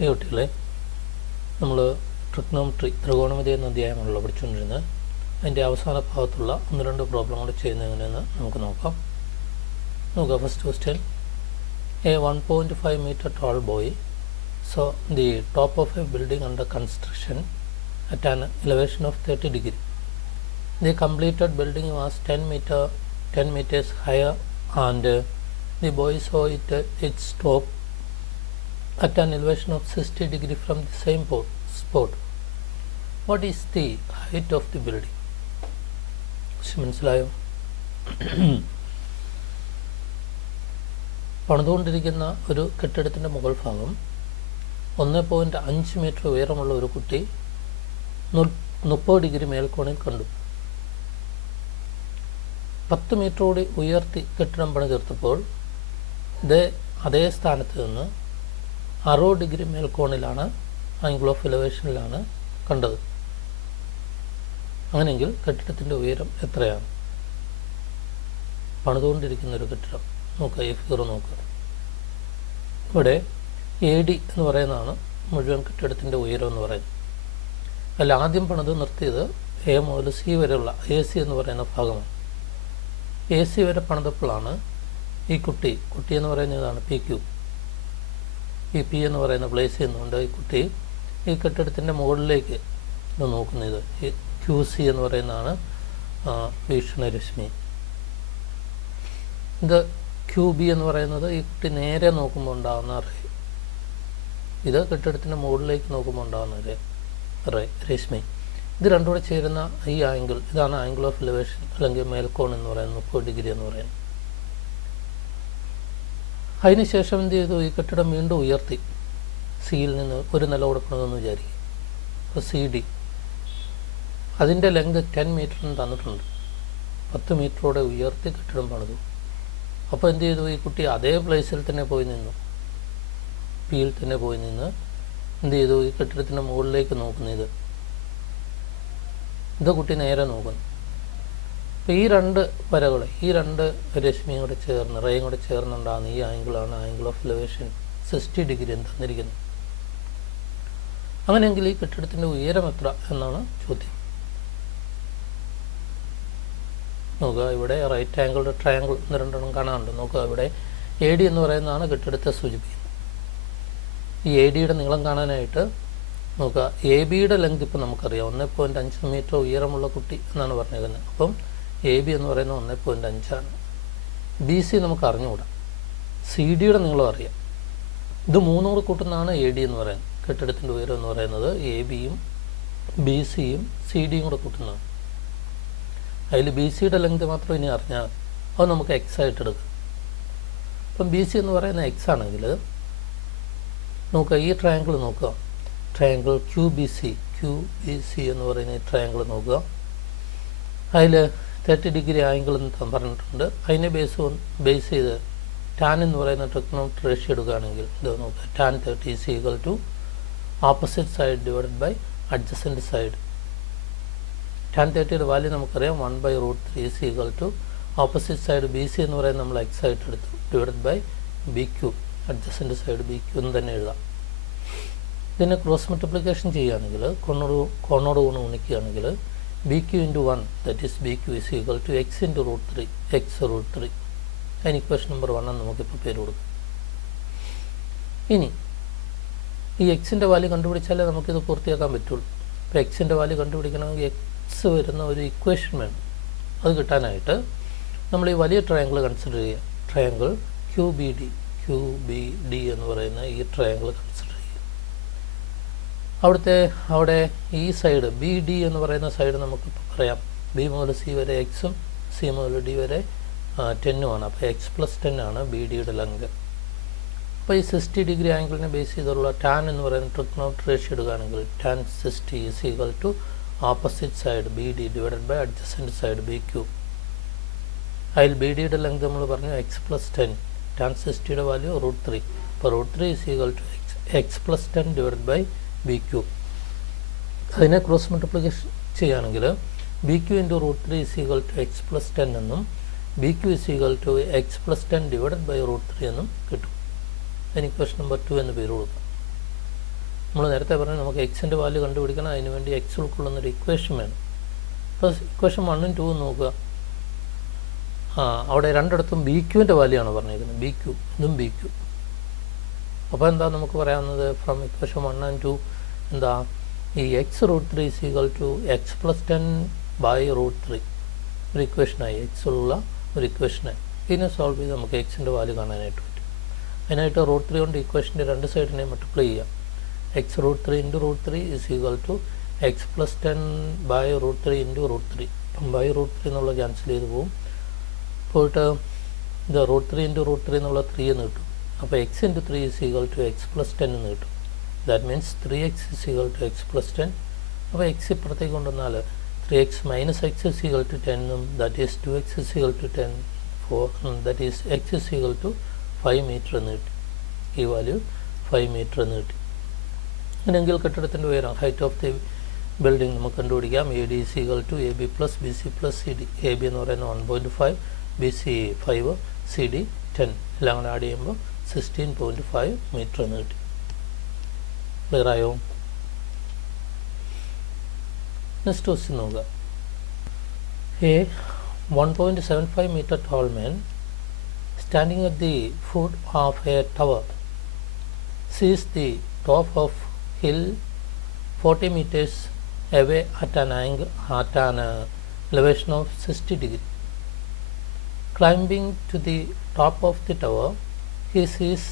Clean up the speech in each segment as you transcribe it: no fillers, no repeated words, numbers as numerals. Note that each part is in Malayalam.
പ്രിയ കുട്ടികളെ, നമ്മൾ ട്രിഗ്നോമെട്രി ത്രികോണമിതി എന്ന അധ്യായമാണല്ലോ പഠിച്ചുകൊണ്ടിരുന്നത്. അതിൻ്റെ അവസാന ഭാഗത്തുള്ള 1-2 പ്രോബ്ലം കൂടെ ചെയ്യുന്നത് എങ്ങനെയെന്ന് നമുക്ക് നോക്കാം. First question, A 1.5 meter tall boy saw the top of a building under construction at an elevation of 30 degree. The completed building was 10 meters higher and the boy saw its top at an elevation of 60 degree from the same spot. What is the height of the building? മനസ്സിലായോ? പണിതുകൊണ്ടിരിക്കുന്ന ഒരു കെട്ടിടത്തിൻ്റെ മുകൾ ഭാഗം 1.5 മീറ്റർ ഉയരമുള്ള ഒരു കുട്ടി 30 ഡിഗ്രി മേൽക്കോണിൽ കണ്ടു. 10 മീറ്റർ കൂടി ഉയർത്തി കെട്ടിടം പണി തീർത്തപ്പോൾ അതേ സ്ഥാനത്ത് നിന്ന് 60 ഡിഗ്രി മേൽക്കോണിലാണ്, ആംഗിൾ ഓഫ് എലിവേഷനിലാണ് കണ്ടത്. അങ്ങനെയെങ്കിൽ കെട്ടിടത്തിൻ്റെ ഉയരം എത്രയാണ്? പണിതുകൊണ്ടിരിക്കുന്ന ഒരു കെട്ടിടം നോക്കുക, ഈ ഫിഗർ നോക്കുക. ഇവിടെ AD എന്ന് പറയുന്നതാണ് മുഴുവൻ കെട്ടിടത്തിൻ്റെ ഉയരം എന്ന് പറയുന്നത്. അതിൽ ആദ്യം പണിത് നിർത്തിയത് A മുതൽ C വരെയുള്ള AC എന്ന് പറയുന്ന ഭാഗമാണ്. AC വരെ പണിതപ്പോഴാണ് ഈ കുട്ടി എന്ന് പറയുന്നതാണ് PQ. ഈ P എന്ന് പറയുന്ന പ്ലേസ് ചെയ്യുന്നുണ്ട്. ഈ കുട്ടി ഈ കെട്ടിടത്തിൻ്റെ മുകളിലേക്ക് ഇത് നോക്കുന്നത്. ഈ QC എന്ന് പറയുന്നതാണ് വീക്ഷണരശ്മി. ഇത് QB എന്ന് പറയുന്നത് ഈ കുട്ടി നേരെ നോക്കുമ്പോൾ ഉണ്ടാകുന്ന റേ. ഇത് കെട്ടിടത്തിൻ്റെ മുകളിലേക്ക് നോക്കുമ്പോൾ ഉണ്ടാകുന്ന രശ്മി. ഇത് രണ്ടും കൂടെ ചേരുന്ന ഈ ആംഗിൾ, ഇതാണ് ആംഗിൾ ഓഫ് എലിവേഷൻ അല്ലെങ്കിൽ മേൽക്കോൺ എന്ന് പറയുന്നത്, 30 ഡിഗ്രി എന്ന് പറയുന്നത്. അതിനുശേഷം എന്ത് ചെയ്തു? ഈ കെട്ടിടം വീണ്ടും ഉയർത്തി. സിയിൽ നിന്ന് ഒരു നില കൊടുക്കണമെന്ന് വിചാരിക്കും. അപ്പോൾ CD അതിൻ്റെ ലെങ്ത് 10 മീറ്ററിന് തന്നിട്ടുണ്ട്. 10 മീറ്ററോടെ ഉയർത്തി കെട്ടിടം പണിതു. അപ്പോൾ എന്ത് ചെയ്തു? ഈ കുട്ടി അതേ പ്ലേസിൽ തന്നെ പോയി നിന്നു, പിയിൽ തന്നെ പോയി നിന്ന് എന്ത് ചെയ്തു? ഈ കെട്ടിടത്തിൻ്റെ മുകളിലേക്ക് നോക്കുന്നു. ഇത് കുട്ടി നേരെ നോക്കുന്നു. അപ്പോൾ ഈ രണ്ട് വരകൾ, ഈ രണ്ട് രശ്മിയും കൂടെ ചേർന്ന്, റേയും കൂടെ ചേർന്നുണ്ടാകുന്ന ഈ ആംഗിളാണ് ആംഗിൾ ഓഫ് എലിവേഷൻ 60 ഡിഗ്രി എന്ന് തന്നിരിക്കുന്നത്. അങ്ങനെയെങ്കിൽ ഈ കെട്ടിടത്തിൻ്റെ ഉയരം എത്ര എന്നാണ് ചോദ്യം. നോക്കുക, ഇവിടെ റൈറ്റ് ആംഗിളുടെ ട്രയാങ്കിൾ 2 കാണാനുണ്ട്. നോക്കുക, ഇവിടെ AD എന്ന് പറയുന്നതാണ് കെട്ടിടത്തെ സൂചിപ്പിക്കുന്നത്. ഈ ADയുടെ നീളം കാണാനായിട്ട് നോക്കുക, ABയുടെ ലെങ്ത് ഇപ്പോൾ നമുക്കറിയാം, 1.5 മീറ്റർ ഉയരമുള്ള കുട്ടി എന്നാണ് പറഞ്ഞേക്കുന്നത്. അപ്പം AB എന്ന് പറയുന്നത് 1.5 ആണ്. BC നമുക്ക് അറിഞ്ഞുകൂടാ. CDയുടെ നീളം അറിയാം. ഇത് 3 കൂടെ കൂട്ടുന്നതാണ് AD എന്ന് പറയുന്നത്. കെട്ടിടത്തിൻ്റെ ഉയരം എന്ന് പറയുന്നത് ABയും BCയും CDയും കൂടെ കൂട്ടുന്നതാണ്. അതിൽ BCയുടെ ലെങ്ത് മാത്രം ഇനി അറിഞ്ഞാൽ അത് നമുക്ക് X ആയിട്ട് എടുക്കാം. അപ്പം BC എന്ന് പറയുന്ന X ആണെങ്കിൽ നോക്കുക, ഈ ട്രയാങ്കിൾ നോക്കുക, ട്രയാങ്കിൾ QBC എന്ന് പറയുന്ന ഈ ട്രയാങ്കിൾ നോക്കുക. അതിൽ 30 ഡിഗ്രി ആംഗിൾ എന്ന് പറഞ്ഞിട്ടുണ്ട്. അതിനെ ബേസ് ചെയ്ത് ടാൻ എന്ന് പറയുന്ന ട്രിഗ്നോമെട്രി റേഷ്യോ എടുക്കുകയാണെങ്കിൽ ഇത് നോക്കുക, tan 30 is equal to opposite side divided by adjacent side. Tan 30യുടെ വാല്യൂ നമുക്കറിയാം, 1/√3 is equal to opposite side BC എന്ന് പറയുന്നത് നമ്മൾ X ആയിട്ട് എടുത്തു, divided by BQ, adjacent side BQ എന്ന് തന്നെ എഴുതാം. ഇതിനെ ക്രോസ് മൾട്ടിപ്ലിക്കേഷൻ ചെയ്യുകയാണെങ്കിൽ, കോണോട് ഗുണം ഗുണിക്കുകയാണെങ്കിൽ BQ into 1, that is BQ is equal to X into √3, X√3. അതിന് ഇക്വേഷൻ നമ്പർ 1 എന്ന് നമുക്കിപ്പോൾ പേര് കൊടുക്കാം. ഇനി ഈ Xൻ്റെ വാല്യൂ കണ്ടുപിടിച്ചാലേ നമുക്കിത് പൂർത്തിയാക്കാൻ പറ്റുള്ളൂ. ഇപ്പോൾ Xൻ്റെ വാല്യൂ കണ്ടുപിടിക്കണമെങ്കിൽ X വരുന്ന ഒരു ഇക്വേഷൻ വേണം. അത് കിട്ടാനായിട്ട് നമ്മൾ ഈ വലിയ ട്രയാങ്കിൾ കൺസിഡർ ചെയ്യുക. ട്രയാങ്കിൾ QBD എന്ന് പറയുന്ന ഈ ട്രയാങ്കിൾ കൺസിഡർ ചെയ്യുക. അവിടെ ഈ സൈഡ് BD എന്ന് പറയുന്ന സൈഡ് നമുക്കിപ്പോൾ പറയാം, B മുതൽ C വരെ Xും C മുതൽ D വരെ 10ഉമാണ്. അപ്പോൾ X+10 ആണ് BDയുടെ ലെങ്ത്. അപ്പോൾ ഈ 60 ഡിഗ്രി ആംഗിളിനെ ബേസ് ചെയ്തുള്ള ടാൻ എന്ന് പറയുന്ന ട്രിഗ്നോമെട്രി റേഷ്യോ എടുക്കുകയാണെങ്കിൽ tan 60 is equal to opposite side BD divided by adjacent side BQ. അതിൽ BDയുടെ ലെങ്ത് നമ്മൾ പറഞ്ഞു X+10, tan 60യുടെ വാല്യൂ √3. അപ്പോൾ √3 is equal to X+10 divided by BQ. അതിനെ ക്രോസ് മൾട്ടിപ്ലിക്കേഷൻ ചെയ്യുകയാണെങ്കിൽ BQ into √3 is equal to X+10 എന്നും BQ is equal to X+10 divided by √3 എന്നും കിട്ടും. അതിന് ഇക്വേഷൻ നമ്പർ 2 എന്ന് പേര് കൊടുക്കാം. നമ്മൾ നേരത്തെ പറഞ്ഞു നമുക്ക് എക്സിൻ്റെ വാല്യൂ കണ്ടുപിടിക്കണം, അതിന് വേണ്ടി എക്സ് ഉൾക്കൊള്ളുന്നൊരു ഇക്വേഷൻ വേണം. അപ്പോൾ ഇക്വേഷൻ 1ഉം 2ഉം നോക്കുക. അവിടെ രണ്ടിടത്തും ബി ക്യൂവിൻ്റെ വാല്യൂ ആണ് പറഞ്ഞിരിക്കുന്നത്, ബി ക്യൂ, ഇതും ബി ക്യൂ. അപ്പോൾ എന്താ നമുക്ക് പറയാവുന്നത്, ഫ്രം ഇക്വേഷൻ 1 and 2 എന്താ, ഈ x√3 is equal to x plus 10/√3 ഒരു ഇക്വേഷനായി, എക്സ് ഉള്ള ഒരു ഇക്വേഷനായി. ഇതിനെ സോൾവ് ചെയ്ത് നമുക്ക് എക്സിൻ്റെ വാല്യൂ കാണാനായിട്ട് പറ്റും. അതിനായിട്ട് √3 കൊണ്ട് ഇക്വേഷൻ്റെ രണ്ട് സൈഡിനെ മൾട്ടിപ്ലൈ ചെയ്യാം. x√3 × √3 is equal to x plus 10/√3 × √3. അപ്പം √3 എന്നുള്ള ക്യാൻസൽ ചെയ്ത് പോകും. പോയിട്ട് ഇത് √3 × √3 എന്നുള്ള 3 എന്ന് കിട്ടും. അപ്പോൾ x × 3 is equal to x plus 10 എന്ന് കിട്ടും. That means 3x is equal to x plus 10. അപ്പോൾ എക്സ് ഇപ്പുറത്തേക്ക് കൊണ്ടുവന്നാൽ 3x - x is equal to 10 എന്നും, that is 2x is equal to 10, that is x is equal to 5 metre എന്ന് കിട്ടി. ഈ വാല്യൂ 5 മീറ്റർ എന്ന് കിട്ടി. അങ്ങനെയെങ്കിൽ കെട്ടിടത്തിൻ്റെ ഉയരം, ഹൈറ്റ് ഓഫ് ദി ബിൽഡിംഗ് നമുക്ക് കണ്ടുപിടിക്കാം. AD is equal to AB plus BC plus CD. AB എന്ന് പറയുന്നത് 1.5, BC 5, CD 10, എല്ലാം കൂടെ ആഡ് ചെയ്യുമ്പോൾ 16.5 മീറ്റർ എന്ന് കിട്ടി. ക്ലിയർ ആയോ? നെക്സ്റ്റ് ക്വസ്റ്റ്യൻ നോക്കുക. A 1.75 meter tall man standing at the foot of a tower sees the top of hill 40 meters away at an elevation of 60 degree. Climbing to the top of the tower, he sees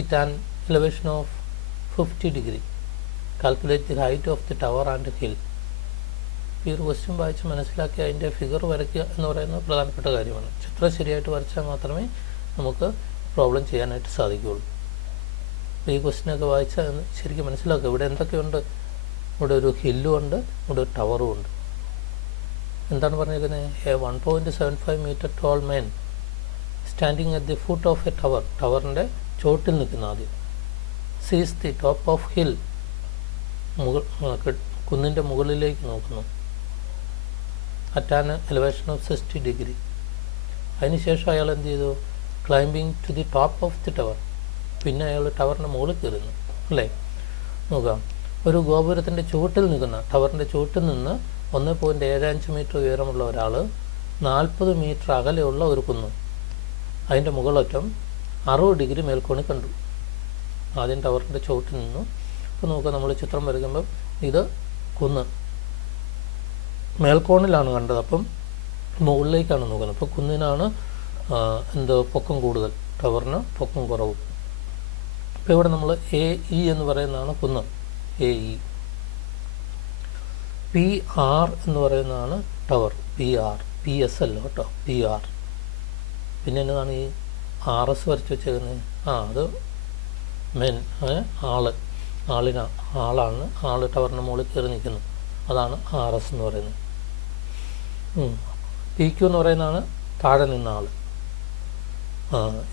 it an elevation of 50 degree. Calculate the height of the tower and hill. ഈ ഒരു ക്വസ്റ്റ്യൻ വായിച്ച് മനസ്സിലാക്കി അതിൻ്റെ ഫിഗർ വരയ്ക്കുക എന്ന് പറയുന്നത് പ്രധാനപ്പെട്ട കാര്യമാണ്. ചിത്രം ശരിയായിട്ട് വരച്ചാൽ മാത്രമേ നമുക്ക് പ്രോബ്ലം ചെയ്യാനായിട്ട് സാധിക്കുകയുള്ളൂ. അപ്പോൾ ഈ ക്വസ്റ്റ്യനൊക്കെ വായിച്ചാൽ ശരിക്കും മനസ്സിലാക്കുക ഇവിടെ എന്തൊക്കെയുണ്ട്. ഇവിടെ ഒരു ഹില്ലും ഉണ്ട്, ഇവിടെ ഒരു ടവറും ഉണ്ട്. എന്താണ് പറഞ്ഞിരിക്കുന്നത്? A 1.75 meter tall man standing at the foot of a tower, ടവറിൻ്റെ ചോട്ടിൽ നിൽക്കുന്ന ആദ്യം. സീസ് ദി ടോപ്പ് ഓഫ് ഹിൽ, കുന്നിൻ്റെ മുകളിലേക്ക് നോക്കുന്നു. At an elevation of 60 degree. അതിനുശേഷം അയാൾ എന്ത് ചെയ്തു? Climbing to the top of the tower. പിന്നെ അയാൾ ടവറിൻ്റെ മുകളിൽ കയറുന്നു, അല്ലേ? നോക്കാം, ഒരു ഗോപുരത്തിൻ്റെ ചുവട്ടിൽ നിൽക്കുന്ന, ടവറിൻ്റെ ചുവട്ടിൽ നിന്ന് 1.75 മീറ്റർ ഉയരമുള്ള ഒരാൾ 40 മീറ്റർ അകലെയുള്ള ഒരു കുന്ന്, അതിൻ്റെ മുകളറ്റം 60 ഡിഗ്രി മേൽക്കോണി കണ്ടു. ആദ്യം ടവറിൻ്റെ ചുവട്ടിൽ നിന്നു. അപ്പോൾ നോക്കുക, നമ്മൾ ചിത്രം വരയ്ക്കുമ്പം ഇത് കുന്ന് മേൽക്കോണിലാണ് കണ്ടത്, അപ്പം മുകളിലേക്കാണ് നോക്കുന്നത്. അപ്പോൾ കുന്നിനാണ് പൊക്കം കൂടുതൽ, ടവറിന് പൊക്കം കുറവും. അപ്പോൾ ഇവിടെ നമ്മൾ AE എന്ന് പറയുന്നതാണ് കുന്ന്, AE. PR എന്ന് പറയുന്നതാണ് ടവർ, PR. PS അല്ല കേട്ടോ, PR. പിന്നെ എന്നതാണ് ഈ RS വരച്ച് വെച്ചേക്കുന്നത്? അത് മെൻ, ആളാണ്, ആൾ ടവറിന് മുകളിൽ കയറി നിൽക്കുന്നു, അതാണ് RS എന്ന് പറയുന്നത്. PQ എന്ന് പറയുന്നതാണ് താഴെ നിന്ന ആൾ.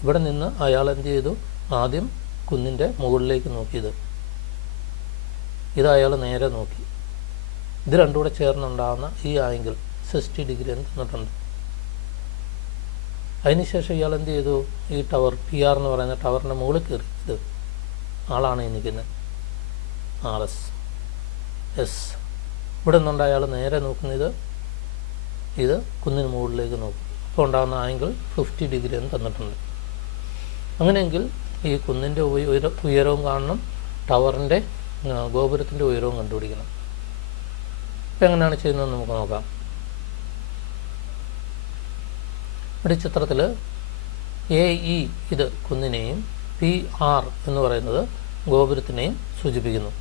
ഇവിടെ നിന്ന് അയാൾ എന്ത് ചെയ്തു? ആദ്യം കുന്നിൻ്റെ മുകളിലേക്ക് നോക്കിയത്, ഇത് അയാൾ നേരെ നോക്കി. ഇത് രണ്ടും കൂടെ ചേർന്നുണ്ടാകുന്ന ഈ ആംഗിൾ 60 ഡിഗ്രി എന്ന് തന്നിട്ടുണ്ട്. അതിനുശേഷം ഇയാൾ എന്ത് ചെയ്തു? ഈ ടവർ PR എന്ന് പറയുന്ന ടവറിൻ്റെ മുകളിൽ കയറി. ഇത് ആളാണ് ഈ നിൽക്കുന്നത്, RS. ഇവിടെ നിന്നുണ്ട് അയാൾ നേരെ നോക്കുന്നത്, ഇത് കുന്നിന് മുകളിലേക്ക് നോക്കും. അപ്പോൾ ഉണ്ടാകുന്ന ആംഗിൾ 50 ഡിഗ്രി എന്ന് തന്നിട്ടുണ്ട്. അങ്ങനെയെങ്കിൽ ഈ കുന്നിൻ്റെ ഉയരവും കാണണം, ടവറിൻ്റെ ഗോപുരത്തിൻ്റെ ഉയരവും കണ്ടുപിടിക്കണം. ഇപ്പം എങ്ങനെയാണ് ചെയ്യുന്നതെന്ന് നമുക്ക് നോക്കാം. ഇവിടെ ചിത്രത്തിൽ AE ഇത് കുന്നിനെയും PR എന്ന് പറയുന്നത് ഗോപുരത്തിനെയും സൂചിപ്പിക്കുന്നു.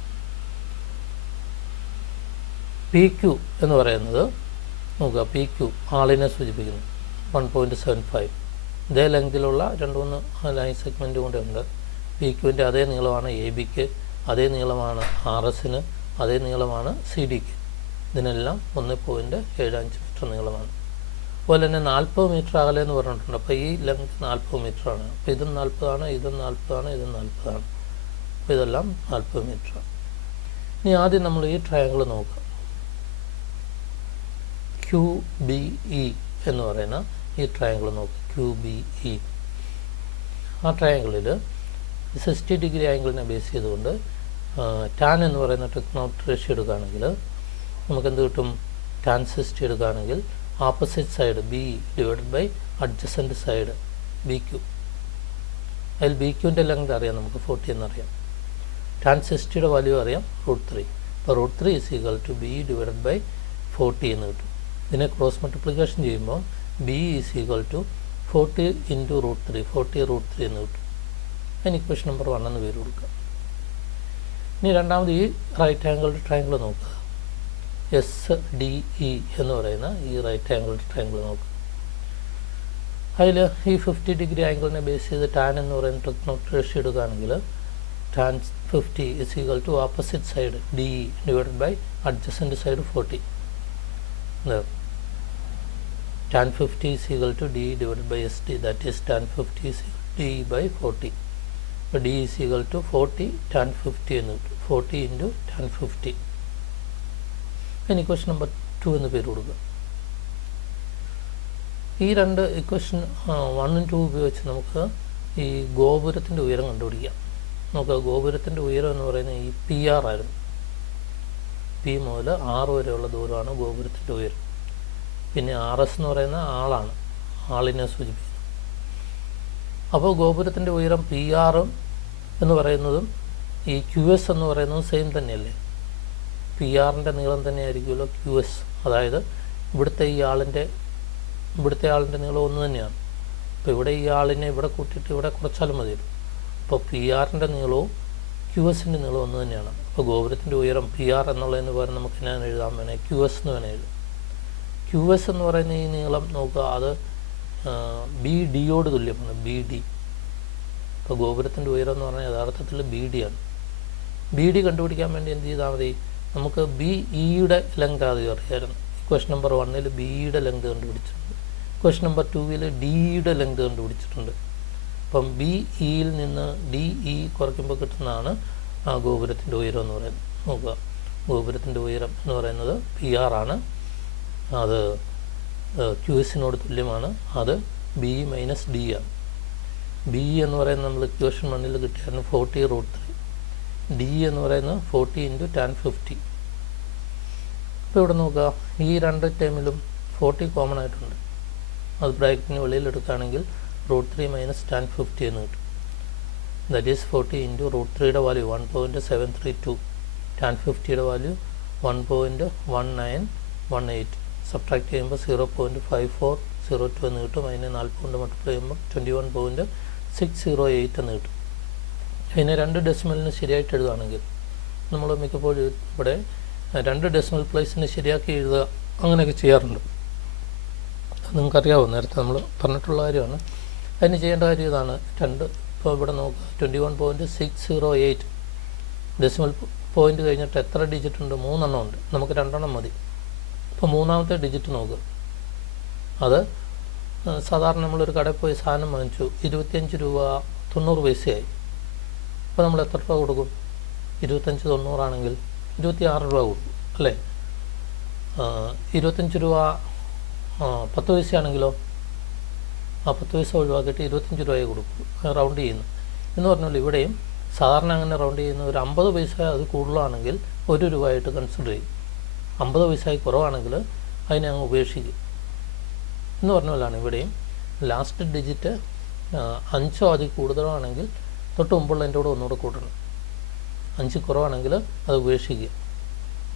PQ എന്ന് പറയുന്നത് നോക്കുക, PQ ആളിനെ സൂചിപ്പിക്കുന്നു, 1.75. ഇതേ ലെങ്തിലുള്ള 2-3 ലൈൻ സെഗ്മെൻറ്റ് കൂടെ ഉണ്ട്. PQവിൻ്റെ അതേ നീളമാണ് ABക്ക്, അതേ നീളമാണ് RSന്, അതേ നീളമാണ് CDക്ക്. ഇതിനെല്ലാം 1.75 മീറ്റർ നീളമാണ്. അതുപോലെ തന്നെ 40 മീറ്റർ അകലെ എന്ന് പറഞ്ഞിട്ടുണ്ട്. അപ്പോൾ ഈ ലെങ്ത് 40 മീറ്ററാണ്. അപ്പോൾ ഇതും 40ആണ്, ഇതും 40ആണ്, ഇതും 40ആണ്. അപ്പോൾ ഇതെല്ലാം 40 മീറ്ററാണ്. ഇനി ആദ്യം നമ്മൾ ഈ ട്രയാങ്കിൾ നോക്കുക. QBE എന്ന് പറയുന്ന ഈ ട്രയാങ്കിൾ നോക്കുക, QBE. ആ ട്രയാങ്കിളിൽ 60 ഡിഗ്രി ആംഗിളിനെ ബേസ് ചെയ്തുകൊണ്ട് ടാൻ എന്ന് പറയുന്ന ട്രിഗണോമെട്രിക് റേഷ്യോ എടുക്കുകയാണെങ്കിൽ നമുക്കെന്ത് കിട്ടും? ടാൻ 60 എടുക്കുകയാണെങ്കിൽ opposite side B divided by adjacent side B Q. അതിൽ ബി ക്യൂൻ്റെ ലെങ്ത് അറിയാം, നമുക്ക് 40 എന്നറിയാം. ടാൻ 60യുടെ വാല്യൂ അറിയാം, √3. അപ്പോൾ √3 is equal to B divided by 40 എന്ന് കിട്ടും. ഇതിനെ ക്രോസ് മൾട്ടിപ്ലിക്കേഷൻ ചെയ്യുമ്പോൾ B is equal to 40 into √3, 40√3 എന്ന് കിട്ടും. അതിന് ഇക്വേഷൻ നമ്പർ 1 എന്ന് പേര് കൊടുക്കുക. ഇനി രണ്ടാമത് ഈ റൈറ്റ് ആംഗിൾഡ് ട്രയാങ്കിൾ നോക്കുക. SDE എന്ന് പറയുന്ന ഈ റൈറ്റ് ആംഗിൾഡ് ട്രയാങ്കിൾ നോക്കുക. അതിൽ ഈ 50 ഡിഗ്രി ആംഗിളിനെ ബേസ് ചെയ്ത് ടാൻ എന്ന് പറയുന്ന ട്രിഗണോമെട്രിക് റേഷ്യോ എടുക്കുകയാണെങ്കിൽ tan 50 is equal to opposite side DE divided by adjacent side 40. Tan 50 is equal to DE divided by SD, that is tan 50 is equal to DE by 40. അപ്പോൾ DE is equal to 40 tan 50 എന്ന് കിട്ടും. 40 into tan 50. അതിന് ഇക്വേഷൻ നമ്പർ 2 എന്ന് പേര് കൊടുക്കുക. ഈ രണ്ട് ഇക്വേഷൻ 1ഉം 2 ഉപയോഗിച്ച് നമുക്ക് ഈ ഗോപുരത്തിൻ്റെ ഉയരം കണ്ടുപിടിക്കാം. നമുക്ക് ഗോപുരത്തിൻ്റെ ഉയരം എന്ന് പറയുന്നത് ഈ PR ആയിരുന്നു. P മുതൽ R വരെയുള്ള ദൂരമാണ് ഗോപുരത്തിൻ്റെ ഉയരം. പിന്നെ RS എന്ന് പറയുന്ന ആളാണ്, ആളിനെ സൂചിപ്പിക്കുന്നത്. അപ്പോൾ ഗോപുരത്തിൻ്റെ ഉയരം PR എന്ന് പറയുന്നതും ഈ QS എന്ന് പറയുന്നതും സെയിം തന്നെയല്ലേ? PR-ൻ്റെ നീളം തന്നെയായിരിക്കുമല്ലോ QS. അതായത് ഇവിടുത്തെ ആളിൻ്റെ നീളം ഒന്ന് തന്നെയാണ്. അപ്പോൾ ഇവിടെ ഈ ആളിനെ ഇവിടെ കൂട്ടിയിട്ട് ഇവിടെ കുറച്ചാലും മതിയല്ലോ. അപ്പോൾ PR-ൻ്റെ നീളവും QS-ൻ്റെ നീളവും ഒന്ന് തന്നെയാണ്. അപ്പോൾ ഗോപുരത്തിൻ്റെ ഉയരം PR എന്നുള്ളതിന് പകരം നമുക്ക് എന്നാണ് എഴുതാൻ വേണേ? QS എന്ന് വേണേൽ എഴുതാം. QS എന്ന് പറയുന്ന ഈ നീളം നോക്കുക, അത് BD-യോട് തുല്യമാണ്. BD. ഇപ്പോൾ ഗോപുരത്തിൻ്റെ ഉയരം എന്ന് പറഞ്ഞാൽ യഥാർത്ഥത്തിൽ BD ആണ്. BD കണ്ടുപിടിക്കാൻ വേണ്ടി എന്ത് ചെയ്താൽ മതി? നമുക്ക് BE-യുടെ ലെങ്ത് ആദ്യം അറിയാമായിരുന്നു. ഇക്വേഷൻ നമ്പർ 1-ൽ BE-യുടെ ലെങ്ത് കണ്ടുപിടിച്ചിട്ടുണ്ട്. ഇക്വേഷൻ നമ്പർ 2-ൽ DE-യുടെ ലെങ്ത് കണ്ടുപിടിച്ചിട്ടുണ്ട്. അപ്പം BE-യിൽ നിന്ന് DE കുറയ്ക്കുമ്പോൾ കിട്ടുന്നതാണ് ആ ഗോപുരത്തിൻ്റെ ഉയരം എന്ന് പറയുന്നത്. നോക്കുക, ഗോപുരത്തിൻ്റെ ഉയരം എന്ന് പറയുന്നത് PR ആണ്, അത് QS-നോട് തുല്യമാണ്. അത് BE മൈനസ് DE ആണ്. BE എന്ന് പറയുന്നത് നമ്മൾ ഇക്വേഷൻ 1-ൽ കിട്ടിയായിരുന്നു 40√3. DE എന്ന് പറയുന്നത് 40 ഇൻറ്റു tan 50. ഇപ്പോൾ ഇവിടെ നോക്കുക, ഈ രണ്ട് ടൈമിലും 40 കോമൺ ആയിട്ടുണ്ട്. അത് ബ്രാക്കറ്റിന് വെളിയിൽ എടുക്കുകയാണെങ്കിൽ √3 മൈനസ് tan 50 എന്ന് കിട്ടും. ദാറ്റ് ഈസ് 40 ഇൻറ്റു √3യുടെ വാല്യൂ 1.732, tan 50യുടെ വാല്യൂ 1.1918. സബ്ട്രാക്ട് ചെയ്യുമ്പോൾ 0.5402 എന്ന് കിട്ടും. അതിനെ 4 കൊണ്ട് മൾട്ടിപ്ലൈ ചെയ്യുമ്പോൾ 21.608 എന്ന് കിട്ടും. അതിനെ 2 ഡെസിമലിന് ശരിയായിട്ട് എഴുതുകയാണെങ്കിൽ നമ്മൾ മിക്കപ്പോഴും ഇവിടെ 2 ഡെസിമൽ പ്ലേസിന് ശരിയാക്കി എഴുതുക, അങ്ങനെയൊക്കെ ചെയ്യാറുണ്ട്. അത് നിങ്ങൾക്കറിയാമോ, നേരത്തെ നമ്മൾ പറഞ്ഞിട്ടുള്ള കാര്യമാണ്. അതിന് ചെയ്യേണ്ട കാര്യം ഇതാണ്. ഇപ്പോൾ ഇവിടെ നോക്കുക, 21.608 ഡെസിമൽ പോയിൻ്റ് കഴിഞ്ഞിട്ട് എത്ര ഡിജിറ്റ് ഉണ്ട്? 3 എണ്ണം ഉണ്ട്. നമുക്ക് 2 എണ്ണം മതി. അപ്പോൾ മൂന്നാമത്തെ ഡിജിറ്റ് നോക്കുക. അത് സാധാരണ നമ്മളൊരു കടയിൽ പോയി സാധനം വാങ്ങിച്ചു, 25 രൂപ 90 പൈസയായി. അപ്പോൾ നമ്മൾ എത്ര രൂപ കൊടുക്കും? 25 90 ആണെങ്കിൽ 26 രൂപ കൊടുക്കും, അല്ലേ? 25 രൂപ 10 പൈസയാണെങ്കിലോ ആ 10 പൈസ ഒഴിവാക്കിയിട്ട് 25 രൂപയെ കൊടുക്കും, റൗണ്ട് ചെയ്യുന്നു എന്ന് പറഞ്ഞാൽ ഇവിടെയും സാധാരണ അങ്ങനെ റൗണ്ട് ചെയ്യുന്ന ഒരു 50 പൈസ അത് കൂടുതലാണെങ്കിൽ 1 രൂപ ആയിട്ട് കൺസിഡർ ചെയ്യും. 50 പൈസയായി കുറവാണെങ്കിൽ അതിനെ അങ്ങ് ഉപേക്ഷിക്കും എന്ന് പറഞ്ഞ പോലെയാണ് ഇവിടെയും. ലാസ്റ്റ് ഡിജിറ്റ് 5 അതിൽ കൂടുതലാണെങ്കിൽ തൊട്ട് മുമ്പുള്ളതിൻ്റെ കൂടെ ഒന്നുകൂടെ കൂട്ടണം. 5 കുറവാണെങ്കിൽ അത് ഉപേക്ഷിക്കുക.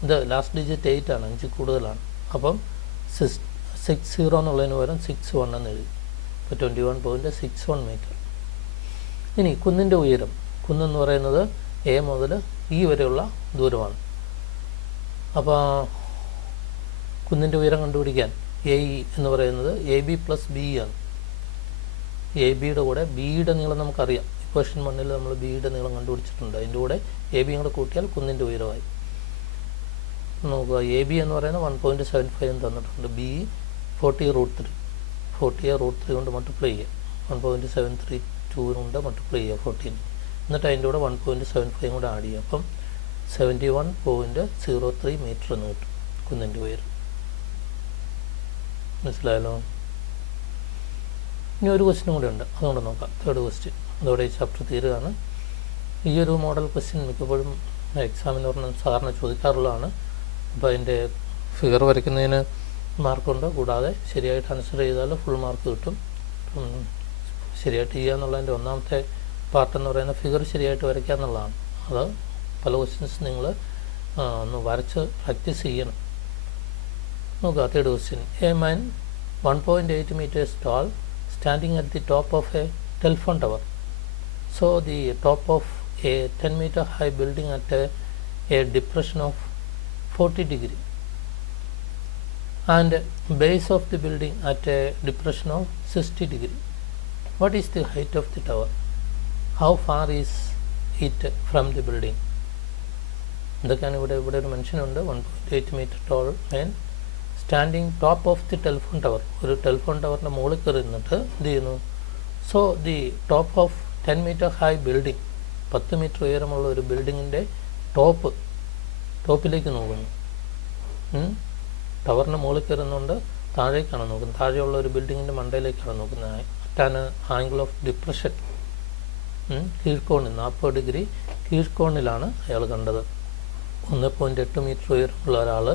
ഇത് ലാസ്റ്റ് ഡിജിറ്റ് 8 ആണ്, 5 കൂടുതലാണ്. അപ്പം 60 എന്നുള്ളതിന് പകരം 61 എന്ന് എഴുതി. ഇപ്പോൾ 21.61 മീറ്റർ. ഇനി കുന്നിൻ്റെ ഉയരം. കുന്നെന്ന് പറയുന്നത് A മുതൽ E വരെയുള്ള ദൂരമാണ്. അപ്പോൾ കുന്നിൻ്റെ ഉയരം കണ്ടുപിടിക്കാൻ AE എന്ന് പറയുന്നത് AB പ്ലസ് BE ആണ്. AB-യുടെ കൂടെ BE-യുടെ നീളം നമുക്കറിയാം. ഇക്വേഷൻ 1-ൽ നമ്മൾ BE-യുടെ നീളം കണ്ടുപിടിച്ചിട്ടുണ്ട്. അതിൻ്റെ കൂടെ AB കൂടെ കൂട്ടിയാൽ കുന്നിൻ്റെ ഉയരമായി. നോക്കുക, AB എന്ന് പറയുന്നത് 1.75 എന്ന് തന്നിട്ടുണ്ട്. BE 40√3. 40 √3 കൊണ്ട് മൾട്ടിപ്ലൈ ചെയ്യുക. 1.732 കൊണ്ട് മൾട്ടിപ്ലൈ ചെയ്യുക 14. എന്നിട്ട് അതിൻ്റെ കൂടെ 1.75 കൂടെ ആഡ് ചെയ്യുക. അപ്പം 71.03 മീറ്റർ എന്ന് കിട്ടും കുന്നിൻ്റെ ഉയരം. മനസ്സിലായല്ലോ? ഇനി ഒരു ക്വസ്റ്റ്യൻ കൂടെ ഉണ്ട്, അതുകൊണ്ട് നോക്കാം. 3rd question. അതോടെ ഈ ചാപ്റ്റർ തീരുകയാണ്. ഈ ഒരു മോഡൽ ക്വസ്റ്റ്യൻ മിക്കപ്പോഴും എക്സാമിന് പറഞ്ഞാൽ സാധാരണ ചോദിക്കാറുള്ളതാണ്. അപ്പോൾ അതിൻ്റെ ഫിഗർ വരയ്ക്കുന്നതിന് മാർക്കുണ്ട്. കൂടാതെ ശരിയായിട്ട് ആൻസർ ചെയ്താൽ ഫുൾ മാർക്ക് കിട്ടും. ശരിയായിട്ട് ചെയ്യുക എന്നുള്ളതിൻ്റെ ഒന്നാമത്തെ പാർട്ടെന്ന് പറയുന്ന ഫിഗർ ശരിയായിട്ട് വരയ്ക്കുക എന്നുള്ളതാണ്. അത് പല ക്വസ്റ്റ്യൻസ് നിങ്ങൾ ഒന്ന് വരച്ച് പ്രാക്ടീസ് ചെയ്യണം. നോക്കുക, third question. A man 1.8 meters tall standing at the top of a telephone tower. So the top of a 10-meter high building at a depression of 40 degree and base of the building at a depression of 60 degree. What is the height of the tower? How far is it from the building? ഇതൊക്കെയാണ് ഇവിടെ ഒരു മനുഷ്യനുണ്ട്. 1.8 meter tall man standing top of the telephone tower. ഒരു ടെലിഫോൺ ടവറിൻ്റെ മുകളിൽ കയറി നിന്നിട്ട് എന്ത് ചെയ്യുന്നു? So the top of 10 meter high building, 10 metre ഉയരമുള്ള ഒരു ബിൽഡിങ്ങിൻ്റെ ടോപ്പിലേക്ക് നോക്കുന്നു. ടവറിൻ്റെ മുകളിൽ കയറുന്നുണ്ട്, താഴേക്കാണ് നോക്കുന്നത്. താഴെയുള്ള ഒരു ബിൽഡിങ്ങിൻ്റെ മണ്ടയിലേക്കാണ് നോക്കുന്നത്. അറ്റാണ് ആംഗിൾ ഓഫ് ഡിപ്രഷൻ, കീഴ്ക്കോണിൽ 40 ഡിഗ്രി കീഴ്ക്കോണിലാണ് അയാൾ കണ്ടത്. 1.8 മീറ്റർ ഉയരമുള്ള ഒരാൾ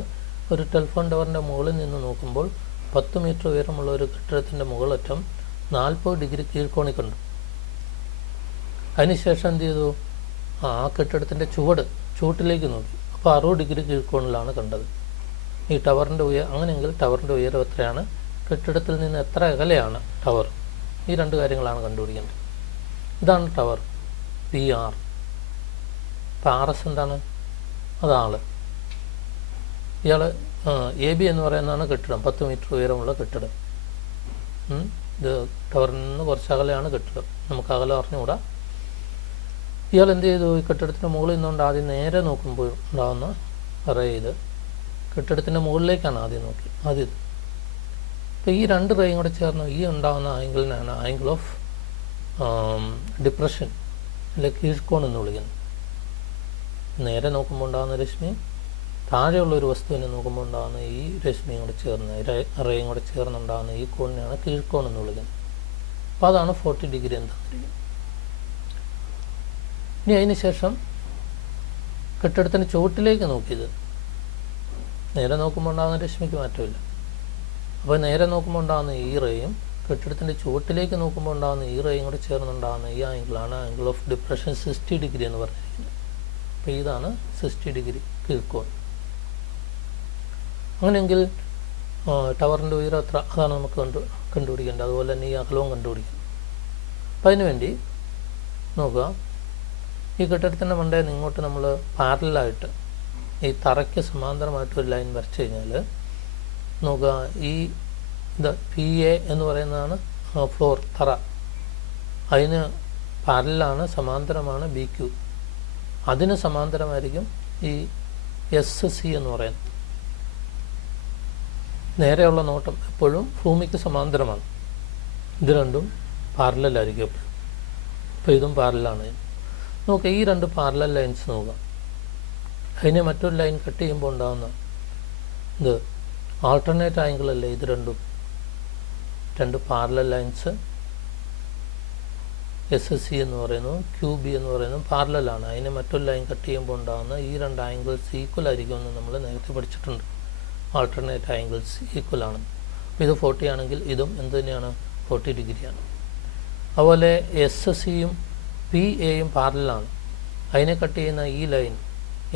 ഒരു ടെലിഫോൺ ടവറിൻ്റെ മുകളിൽ നിന്ന് നോക്കുമ്പോൾ 10 മീറ്റർ ഉയരമുള്ള ഒരു കെട്ടിടത്തിൻ്റെ മുകളറ്റം 40 ഡിഗ്രി കീഴ്ക്കോണി കണ്ടു. അതിനുശേഷം എന്ത് ചെയ്തു? ആ കെട്ടിടത്തിൻ്റെ ചുവട്ടിലേക്ക് നോക്കി. അപ്പോൾ 60 ഡിഗ്രി കീഴ്ക്കോണിലാണ് കണ്ടത്. ഈ ടവറിൻ്റെ അങ്ങനെയെങ്കിൽ ടവറിൻ്റെ ഉയരം എത്രയാണ്? കെട്ടിടത്തിൽ നിന്ന് എത്ര അകലെയാണ് ടവർ? ഈ രണ്ട് കാര്യങ്ങളാണ് കണ്ടുപിടിക്കേണ്ടത്. ഇതാണ് ടവർ, PR. ഇപ്പോൾ RS എന്താണ്? അതാൾ. ഇയാൾ AB എന്ന് പറയുന്നതാണ് കെട്ടിടം, 10 മീറ്റർ ഉയരമുള്ള കെട്ടിടം. ഇത് ടവറിൽ നിന്ന് കുറച്ച് അകലെയാണ് കെട്ടിടം. നമുക്ക് അകലെ അറിഞ്ഞുകൂടാ. ഇയാൾ എന്ത് ചെയ്തു? ഈ കെട്ടിടത്തിൻ്റെ മുകളിൽ നിന്നുകൊണ്ട് ആദ്യം നേരെ നോക്കുമ്പോൾ ഉണ്ടാകുന്ന റേ ഇത് കെട്ടിടത്തിൻ്റെ മുകളിലേക്കാണ് ആദ്യം ആദ്യം. അപ്പോൾ ഈ രണ്ട് റേയും കൂടെ ചേർന്ന് ഈ ഉണ്ടാകുന്ന ആംഗിളിനാണ് ആംഗിൾ ഓഫ് ഡിപ്രഷൻ അല്ലെങ്കിൽ കീഴ്ക്കോൺ എന്ന് വിളിക്കുന്നത്. നേരെ നോക്കുമ്പോൾ ഉണ്ടാകുന്ന രശ്മി, താഴെയുള്ള ഒരു വസ്തുവിനെ നോക്കുമ്പോൾ ഉണ്ടാകുന്ന ഈ രശ്മിയും കൂടെ ചേർന്ന് റേയും കൂടെ ചേർന്നുണ്ടാകുന്ന ഈ കോണിനെയാണ് കീഴ്ക്കോൺ എന്ന് വിളിക്കുന്നത്. അപ്പോൾ അതാണ് 40 ഡിഗ്രി എന്ന് തന്നിരിക്കുന്നത്. ഇനി അതിന് ശേഷം കെട്ടിടത്തിൻ്റെ ചുവട്ടിലേക്ക് നോക്കിയത്, നേരെ നോക്കുമ്പോൾ ഉണ്ടാകുന്ന രശ്മിക്ക് മാറ്റമില്ല. അപ്പോൾ നേരെ നോക്കുമ്പോൾ ഉണ്ടാകുന്ന ഈ റേയും കെട്ടിടത്തിൻ്റെ ചുവട്ടിലേക്ക് നോക്കുമ്പോൾ ഉണ്ടാകുന്ന ഈ റേയും കൂടെ ചേർന്നുണ്ടാകുന്ന ഈ ആംഗിളാണ് ആംഗിൾ ഓഫ് ഡിപ്രഷൻ 60 ഡിഗ്രി എന്ന് പറഞ്ഞിരിക്കുന്നത്. അപ്പോൾ ഇതാണ് 60 ഡിഗ്രി കീഴ്ക്കോൺ. അങ്ങനെയെങ്കിൽ ടവറിൻ്റെ ഉയരം എത്ര? അതാണ് നമുക്ക് കണ്ടുപിടിക്കേണ്ടത്. അതുപോലെ തന്നെ ഈ അകലവും കണ്ടുപിടിക്കണം. അപ്പം അതിനുവേണ്ടി നോക്കുക, ഈ കെട്ടിടത്തിൻ്റെ മണ്ടയിൽ നിന്ന് ഇങ്ങോട്ട് നമ്മൾ പാരലായിട്ട് ഈ തറയ്ക്ക് സമാന്തരമായിട്ടൊരു ലൈൻ വരച്ചു കഴിഞ്ഞാൽ നോക്കുക, ഈ PA എന്ന് പറയുന്നതാണ് ഫ്ലോർ, തറ. അതിന് പാരലാണ്, സമാന്തരമാണ് BQ. അതിന് സമാന്തരമായിരിക്കും ഈ SC എന്ന് പറയുന്നത്. നേരെയുള്ള നോട്ടം എപ്പോഴും ഭൂമിക്ക് സമാന്തരമാണ്. ഇത് രണ്ടും പാരലായിരിക്കും എപ്പോഴും. അപ്പോൾ ഇതും പാരലാണ്. നോക്കുക, ഈ രണ്ട് പാരലൽ ലൈൻസ് നോക്കുക. അതിനെ മറ്റൊരു ലൈൻ കട്ട് ചെയ്യുമ്പോൾ ഉണ്ടാകുന്ന ഇത് ആൾട്ടർനേറ്റ് ആംഗിൾ അല്ലേ? ഇത് രണ്ട് പാരലൽ ലൈൻസ് SC എന്ന് പറയുന്നു, QB എന്ന് പറയുന്നു പാരലലാണ്. അതിനെ മറ്റൊരു ലൈൻ കട്ട് ചെയ്യുമ്പോൾ ഉണ്ടാകുന്ന ഈ രണ്ട് ആംഗിൾസ് ഈക്വൽ ആയിരിക്കുമെന്ന് നമ്മൾ നേരത്തെ പഠിച്ചിട്ടുണ്ട്. ആൾട്ടർനേറ്റ് ആംഗിൾസ് ഈക്വൽ ആണ്. അപ്പോൾ ഇത് 40 ആണെങ്കിൽ ഇതും എന്ത് തന്നെയാണ്? 40 ഡിഗ്രിയാണ്. അതുപോലെ SCയും PAയും പാരലാണ്. അതിനെ കട്ട് ചെയ്യുന്ന ഈ ലൈൻ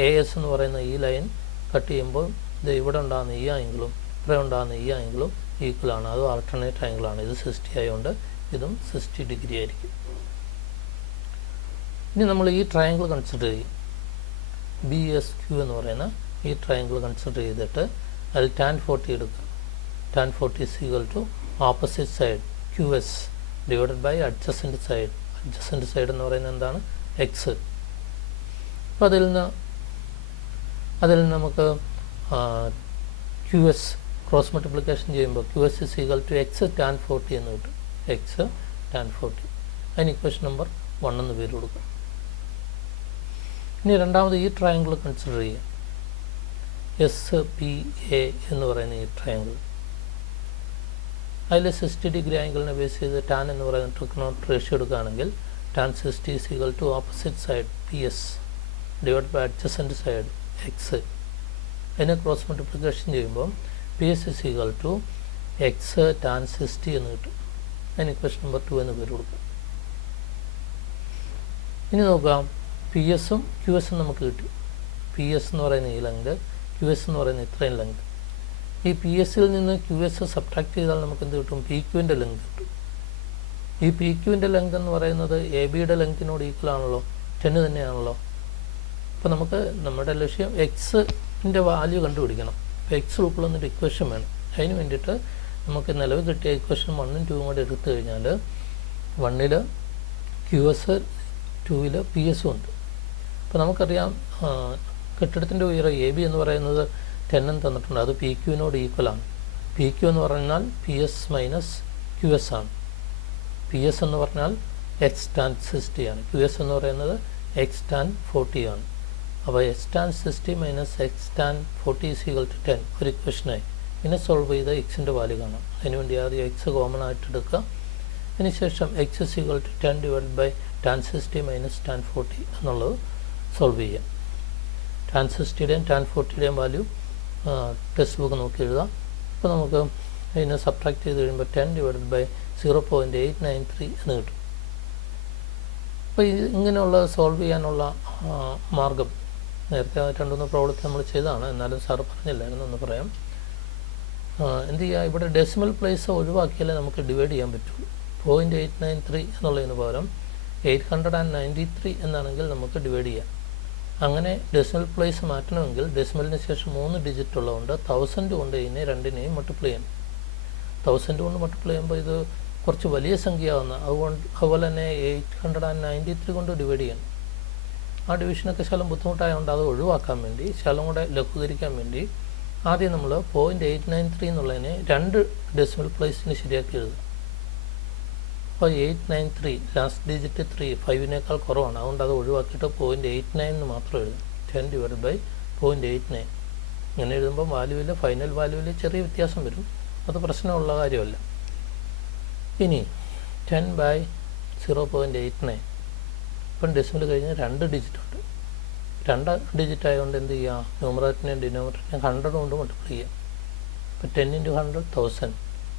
AS എന്ന് പറയുന്ന ഈ ലൈൻ കട്ട് ചെയ്യുമ്പോൾ ഇത് ഇവിടെ ഉണ്ടാകുന്ന ഈ ആംഗിളും ഇവിടെ ഉണ്ടാകുന്ന ഈ ആംഗിളും ഈക്വലാണ്. അതും ആൾട്ടർനേറ്റ് ആംഗിളാണ്. ഇത് 60 ആയതുകൊണ്ട് ഇതും 60 ഡിഗ്രി ആയിരിക്കും. ഇനി നമ്മൾ ഈ ട്രയാങ്കിൾ കൺസിഡർ ചെയ്യും. BSQ എന്ന് പറയുന്ന ഈ ട്രയാങ്കിൾ കൺസിഡർ ചെയ്തിട്ട് അതിൽ tan 40 എടുക്കുക. tan 40 is equal to opposite side QS divided by adjacent side. adjacent side എന്ന് പറയുന്നത് എന്താണ്? X. അപ്പോൾ അതിൽ നിന്ന് നമുക്ക് QS ക്രോസ് മൾട്ടിപ്ലിക്കേഷൻ ചെയ്യുമ്പോൾ QS is equal to X tan 40 എന്ന് കിട്ടും. X tan 40. അതിന് ഇക്വേഷൻ നമ്പർ 1 എന്ന് പേര് കൊടുക്കുക. ഇനി രണ്ടാമത് ഈ ട്രയാങ്കിൾ കൺസിഡർ ചെയ്യുക. SPA എന്ന് പറയുന്ന ഈ ട്രയാങ്കിൾ, അതിൽ 60 ഡിഗ്രി ആംഗിളിനെ ബേസ് ചെയ്ത് ടാൻ എന്ന് പറയുന്ന ട്രിഗണോമെട്രി റേഷ്യോ എടുക്കുകയാണെങ്കിൽ tan 60 is equal to opposite side PS divide by adjacent side x. അതിനെ ക്രോസ് മൾട്ടിപ്ലിക്കേഷൻ ചെയ്യുമ്പോൾ P S is equal to x tan 60 എന്ന് കിട്ടും. അതിന് ഇക്വേഷൻ നമ്പർ 2 എന്ന് പേര് കൊടുക്കും. ഇനി നോക്കാം, പി എസും ക്യു എസും നമുക്ക് കിട്ടി. പി എസ് എന്ന് പറയുന്ന ഈ ലെങ്ത്, ക്യു എസ് എന്ന് പറയുന്ന ഇത്രയും ലെങ്ത്. ഈ പി എസിൽ നിന്ന് ക്യു എസ് സബ്ട്രാക്ട് ചെയ്താൽ നമുക്ക് എന്ത് കിട്ടും? പി ക്യുവിൻ്റെ ലെങ്ത് കിട്ടും. ഈ പി ക്യുവിൻ്റെ ലെങ്ത് എന്ന് പറയുന്നത് എ ബിയുടെ ലെങ്തിനോട് ഈക്വൽ ആണല്ലോ, 10 തന്നെയാണല്ലോ. അപ്പോൾ നമുക്ക് നമ്മുടെ ലക്ഷ്യം എക്സിൻ്റെ വാല്യൂ കണ്ടുപിടിക്കണം. അപ്പോൾ എക്സ് ഉൾക്കൊള്ളുന്നൊരു ഇക്വേഷൻ വേണം. അതിന് വേണ്ടിയിട്ട് നമുക്ക് നിലവിൽ കിട്ടിയ ഇക്വേഷൻ 1ഉം 2ഉം കൂടെ എടുത്തു കഴിഞ്ഞാൽ 1ൽ ക്യു എസ്, 2ൽ പി എസും ഉണ്ട്. അപ്പോൾ നമുക്കറിയാം കെട്ടിടത്തിൻ്റെ ഉയരം എ ബി എന്ന് പറയുന്നത് 10 എന്ന് തന്നിട്ടുണ്ട്. അത് പി ക്യുവിനോട് ഈക്വലാണ്. പി ക്യു എന്ന് പറഞ്ഞാൽ P S minus Q S ആണ്. പി എസ് എന്ന് പറഞ്ഞാൽ എക്സ് ടാൻ 60 ആണ്. ക്യു എസ് എന്ന് പറയുന്നത് എക്സ് ടാൻ 40 ആണ്. അപ്പോൾ x tan 60 minus x tan 40 is equal to 10 ഒരു ഇക്വേഷനായി. ഇതിനെ സോൾവ് ചെയ്ത് എക്സിൻ്റെ വാല്യൂ കാണാം. അതിനുവേണ്ടി ആദ്യം എക്സ് കോമൺ ആയിട്ട് എടുക്കുക. അതിനുശേഷം X is equal to 10 divide by tan 60 minus tan 40 എന്നുള്ളത് സോൾവ് ചെയ്യാം. ടാൻ 60യുടെയും ടാൻ 40യുടെയും വാല്യൂ ടെക്സ്റ്റ് ബുക്ക് നോക്കി എഴുതാം. അപ്പോൾ നമുക്ക് അതിനെ സബ്ട്രാക്ട് ചെയ്ത് കഴിയുമ്പോൾ 10 ഡിവൈഡ് ബൈ 0.893 എന്ന് കിട്ടും. അപ്പോൾ ഇങ്ങനെയുള്ള സോൾവ് ചെയ്യാനുള്ള മാർഗം നേരത്തെ 2-3 പ്രോബ്ലത്തിൽ നമ്മൾ ചെയ്തതാണ്. എന്നാലും സാറ് പറഞ്ഞില്ലായിരുന്നു, ഒന്ന് പറയാം. എന്ത് ചെയ്യുക, ഇവിടെ ഡെസിമൽ പ്ലേസ് ഒഴിവാക്കിയാലേ നമുക്ക് ഡിവൈഡ് ചെയ്യാൻ പറ്റുള്ളൂ. 0.893 എന്നുള്ളതിന് പകരം 893 എന്നാണെങ്കിൽ നമുക്ക് ഡിവൈഡ് ചെയ്യാം. അങ്ങനെ ഡെസിമൽ പ്ലേസ് മാറ്റണമെങ്കിൽ ഡെസിമലിന് ശേഷം 3 ഡിജിറ്റ് ഉള്ളതുകൊണ്ട് 1000 കൊണ്ട് ഇതിനെ രണ്ടിനെയും മൾട്ടിപ്ലൈ ചെയ്യണം. 1000 കൊണ്ട് മൾട്ടിപ്ലൈ ചെയ്യുമ്പോൾ ഇത് കുറച്ച് വലിയ സംഖ്യയാവുന്ന, അതുപോലെ തന്നെ 893 കൊണ്ട് ഡിവൈഡ് ചെയ്യണം. ആ ഡിവിഷനൊക്കെ ശകലം ബുദ്ധിമുട്ടായതുകൊണ്ട് അത് ഒഴിവാക്കാൻ വേണ്ടി, ശകലം കൂടെ ലഘൂകരിക്കാൻ വേണ്ടി ആദ്യം നമ്മൾ 0.893 എന്നുള്ളതിനെ 2 ഡെസിമൽ പ്ലേസിന് ശരിയാക്കി എഴുതുക. അപ്പോൾ 893 ലാസ്റ്റ് ഡിജിറ്റ് 3 5-നേക്കാൾ കുറവാണ്. അതുകൊണ്ട് അത് ഒഴിവാക്കിയിട്ട് 0.89 എന്ന് മാത്രം എഴുതും. 10 ഡിവൈഡ് ബൈ 0.89 ഇങ്ങനെ എഴുതുമ്പോൾ വാല്യൂവിൽ, ഫൈനൽ വാല്യൂവിൽ ചെറിയ വ്യത്യാസം വരും. അത് പ്രശ്നമുള്ള കാര്യമല്ല. ഇനി 10 ബൈ 0.89 ഇപ്പം ഡെസിമൽ കഴിഞ്ഞ് 2 ഡിജിറ്റ് ഉണ്ട്. 2 ഡിജിറ്റ് ആയതുകൊണ്ട് എന്ത് ചെയ്യുക, ന്യൂമറേറ്ററിനെയും ഡിനോമിനേറ്ററിനെയും 100 കൊണ്ട് മൾട്ടിപ്ലൈ ചെയ്യാം. അപ്പോൾ 10 × 100 1000,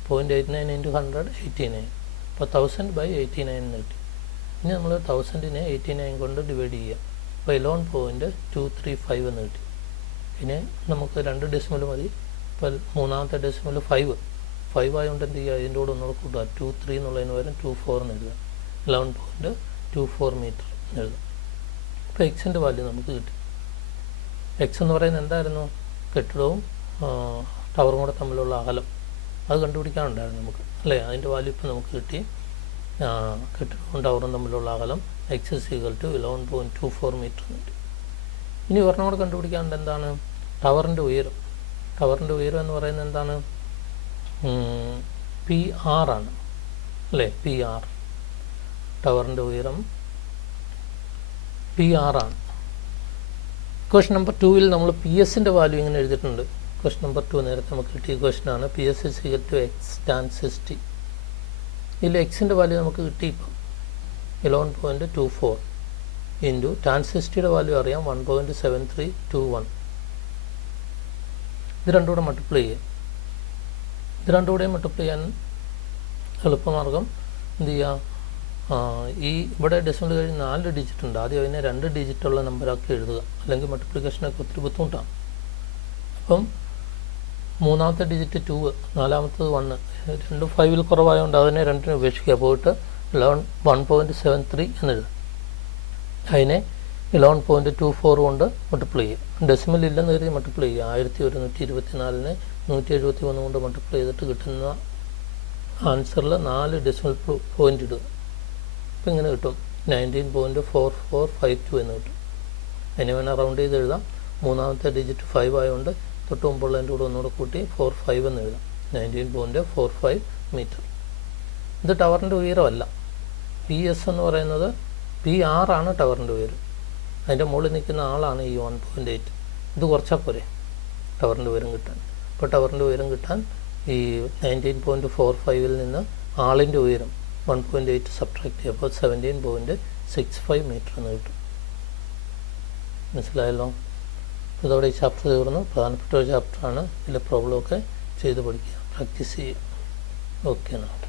0.89 × 100 89. അപ്പോൾ 1000 ബൈ 89 എന്ന് കിട്ടി. ഇനി നമ്മൾ 1000നെ 89 കൊണ്ട് ഡിവൈഡ് ചെയ്യുക. അപ്പോൾ 11.235 എന്ന് കിട്ടി. പിന്നെ നമുക്ക് 2 ഡെസിമൽ മതി. ഇപ്പോൾ മൂന്നാമത്തെ ഡെസിമൽ 5 ആയതുകൊണ്ട് എന്ത് ചെയ്യുക, അതിൻ്റെ കൂടെ ഒന്നുകൂടെ കൂട്ടുക. 23 എന്നുള്ളതിന് പകരം 24 എന്ന് എഴുതുക. 11.24 മീറ്റർ എന്ന് എഴുതുക. അപ്പോൾ എക്സിൻ്റെ വാല്യൂ നമുക്ക് കിട്ടി. എക്സ് എന്ന് പറയുന്നത് എന്തായിരുന്നു? കെട്ടിടവും ടവറും കൂടെ തമ്മിലുള്ള അകലം. അത് കണ്ടുപിടിക്കാനുണ്ടായിരുന്നു നമുക്ക്, അല്ലേ? അതിൻ്റെ വാല്യൂ ഇപ്പോൾ നമുക്ക് കിട്ടി. കെട്ടിടവും ടവറും തമ്മിലുള്ള അകലം x is equal to 11.24 metre കിട്ടി. ഇനി ഒരെണ്ണം കൂടെ കണ്ടുപിടിക്കാനുണ്ട്. എന്താണ്? ടവറിൻ്റെ ഉയരം. ടവറിൻ്റെ ഉയരം എന്ന് പറയുന്നത് എന്താണ്? PR ആണ്, അല്ലേ? PR ടവറിൻ്റെ ഉയരം PR ആണ്. ക്വസ്റ്റ്യൻ നമ്പർ 2ൽ നമ്മൾ പി എസിൻ്റെ വാല്യൂ ഇങ്ങനെ എഴുതിയിട്ടുണ്ട്. ക്വസ്റ്റ്യൻ നമ്പർ 2 നേരത്തെ നമുക്ക് കിട്ടിയ ക്വസ്റ്റ്യനാണ്. P S is equal to x tan 60. ഇതിൽ എക്സിൻ്റെ വാല്യൂ നമുക്ക് കിട്ടി ഇപ്പം 11.24 ഇൻറ്റു ടാൻ 60യുടെ വാല്യൂ അറിയാം 1.7321. ഇത് രണ്ടും കൂടെ മൾട്ടിപ്ലൈ ചെയ്യുക. ഇത് രണ്ടും കൂടെ മൾട്ടിപ്ലൈ ചെയ്യാൻ എളുപ്പമാർഗം എന്ത് ചെയ്യുക, ഈ ഇവിടെ ഡെസിമൽ കഴിഞ്ഞ് 4 ഡിജിറ്റ് ഉണ്ട്. ആദ്യം അതിനെ 2 ഡിജിറ്റുള്ള നമ്പറാക്കി എഴുതുക. അല്ലെങ്കിൽ മൾട്ടിപ്ലിക്കേഷനൊക്കെ ഒത്തിരി ബുദ്ധിമുട്ടാണ്. അപ്പം മൂന്നാമത്തെ ഡിജിറ്റ് 2, നാലാമത്തത് 1. രണ്ടും 5ൽ കുറവായതുകൊണ്ട് അതിനെ രണ്ടിനെ ഉപേക്ഷിക്കുക. പോയിട്ട് 1.73 എന്നെഴുതുക. അതിനെ 11.24 കൊണ്ട് മൾട്ടിപ്ലൈ ചെയ്യുക. ഡെസിമൽ ഇല്ലെന്ന് കരുതി മൾട്ടിപ്ലൈ ചെയ്യുക. 1124നെ 171 കൊണ്ട് മൾട്ടിപ്ലൈ ചെയ്തിട്ട് കിട്ടുന്ന ആൻസറിൽ 4 ഡെസിമൽ പോയിൻ്റ് ഇടുക. അപ്പോൾ ഇങ്ങനെ കിട്ടും 19.4452 എന്ന് കിട്ടും. അതിനെ വേണം റൗണ്ട് ചെയ്ത് എഴുതാം. മൂന്നാമത്തെ ഡിജിറ്റ് 5 ആയതുകൊണ്ട് തൊട്ട് മുമ്പുള്ളതിൻ്റെ കൂടെ ഒന്നുകൂടെ കൂട്ടി 45 എന്ന് എഴുതാം. 19.45 മീറ്റർ. ഇത് ടവറിൻ്റെ ഉയരമല്ല. പി എസ് എന്ന് പറയുന്നത് PR ആണ് ടവറിൻ്റെ ഉയരം. അതിൻ്റെ മുകളിൽ നിൽക്കുന്ന ആളാണ് ഈ 1.8. ഇത് കുറച്ചാൽ പോരെ ടവറിൻ്റെ ഉയരം കിട്ടാൻ. ഇപ്പോൾ ടവറിൻ്റെ ഉയരം കിട്ടാൻ ഈ 19.45ൽ നിന്ന് ആളിൻ്റെ ഉയരം 1.8 സബ്ട്രാക്ട് ചെയ്യുക. അപ്പോൾ 17.65 മീറ്റർ എന്ന് കിട്ടും. മനസ്സിലായല്ലോ. ഇതോടെ ഈ ചാപ്റ്റർ തീർന്നു. പ്രധാനപ്പെട്ട ഒരു ചാപ്റ്ററാണ്. ഇതിലെ പ്രോബ്ലമൊക്കെ ചെയ്ത് പഠിക്കുക, പ്രാക്ടീസ് ചെയ്യുക. ഓക്കെ എന്നാണ്.